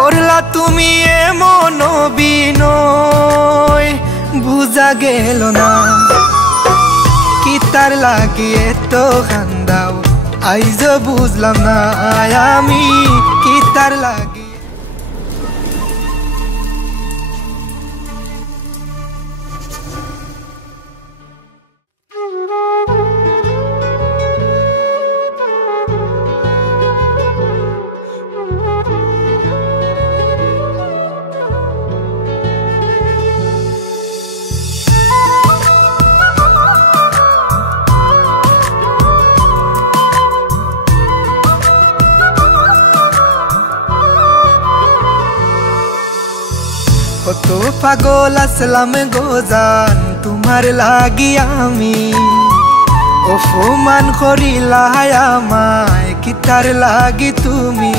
করলা তুমি এমন বিনয় বুঝা গেল না কি তার লাগিয়ে তো খান্দাও আইজ বুঝলাম না আমি কি তার লাগিয়ে কত পাগল আসলাম গোজান তোমার লাগি আমি অপমান করিলা আমায় কি তার লাগি তুমি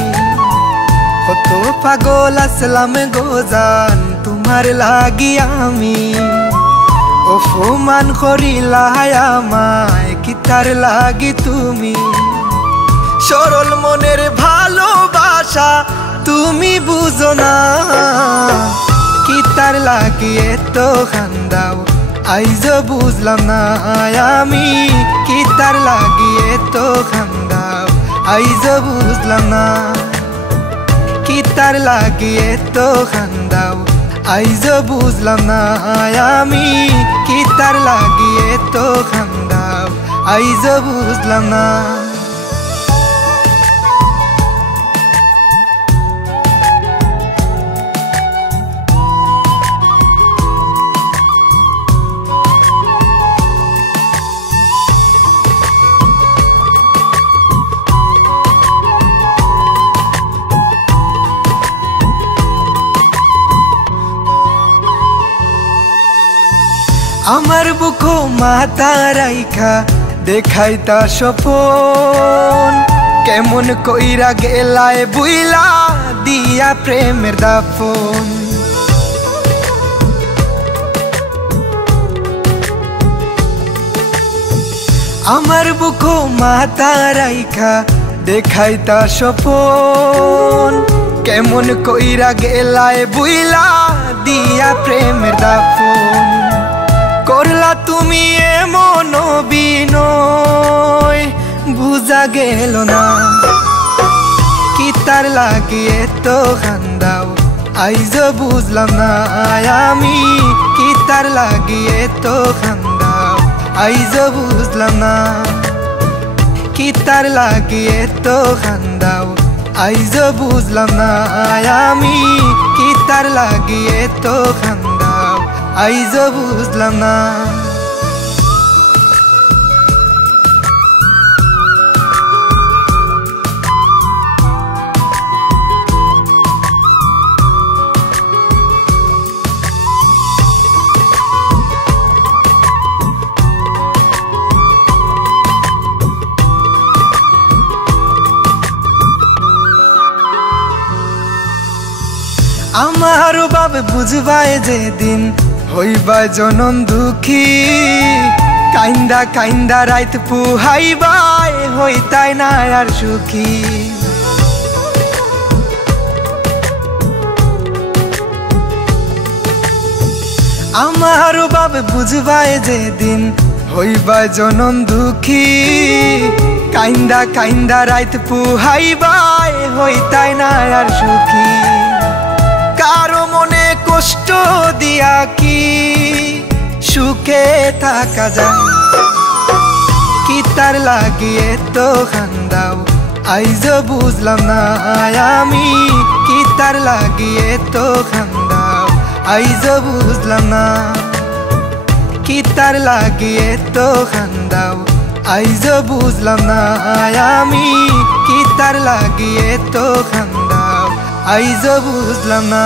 কত পাগল আসলাম গোজান তোমার লাগি আমি অপমান করিলা আমায় কি তার লাগি তুমি সরল মনের ভালোবাসা তুমি বুঝো না কি তার লাগিয়ে তো খান্দাও আইজ বুঝলাম না আমি কি তার লাগিয়ে তো খান্দাও আইজ বুঝলাম না কি তার লাগিয়ে তো খান্দাও আইজ বুঝলাম না আমি কি তার লাগিয়ে তো খান্দাও আইজ বুঝলাম না আমার বুকো মাথা রাইখা দেখাইতা স্বপন কেমন কইরা গেলায় বুইলা দিয়া প্রেমের দাফন আমার বুকো মাথা রাইখা দেখাইতা স্বপন কেমন কইরা গেলায় বুইলা দিয়া প্রেমের দাফন করলা তুমি এমন বিনয় বুঝা গেল না কি তার লাগিয়ে তো খান্দাও আইজ বুঝলাম না আমি কি তার লাগিয়ে তো খান্দাও আইজ বুঝলাম না কি তার লাগিয়ে তো খান্দাও আইজ বুঝলাম না আমি কি তার লাগিয়ে তো খান্দাও আইজ বুঝলাম না আমার বাপ বুঝবায় যেদিন হইবা জনম দুঃখী কাইন্দা কাইন্দা রাইত পুহাইবাই হইতাই না আর সুখী আমার বাপ বুঝবায় যেদিন হইবা জনম দুঃখী কাইন্দা কাইন্দা রাইত পুহাইবাই হইতাই না আর সুখী কারো মনে কষ্ট দিয়া কি সুখে থাকা যায় কি তার লাগিয়ে তো খান্দাও আইজ বুঝলাম না আমি কি তার লাগিয়ে তো খান্দাও আইজ বুঝলাম না কি তার লাগিয়ে তো খান্দাও আইজ বুঝলাম না আমি কি তার লাগিয়ে তো খান্দাও আইজ বুঝলাম না।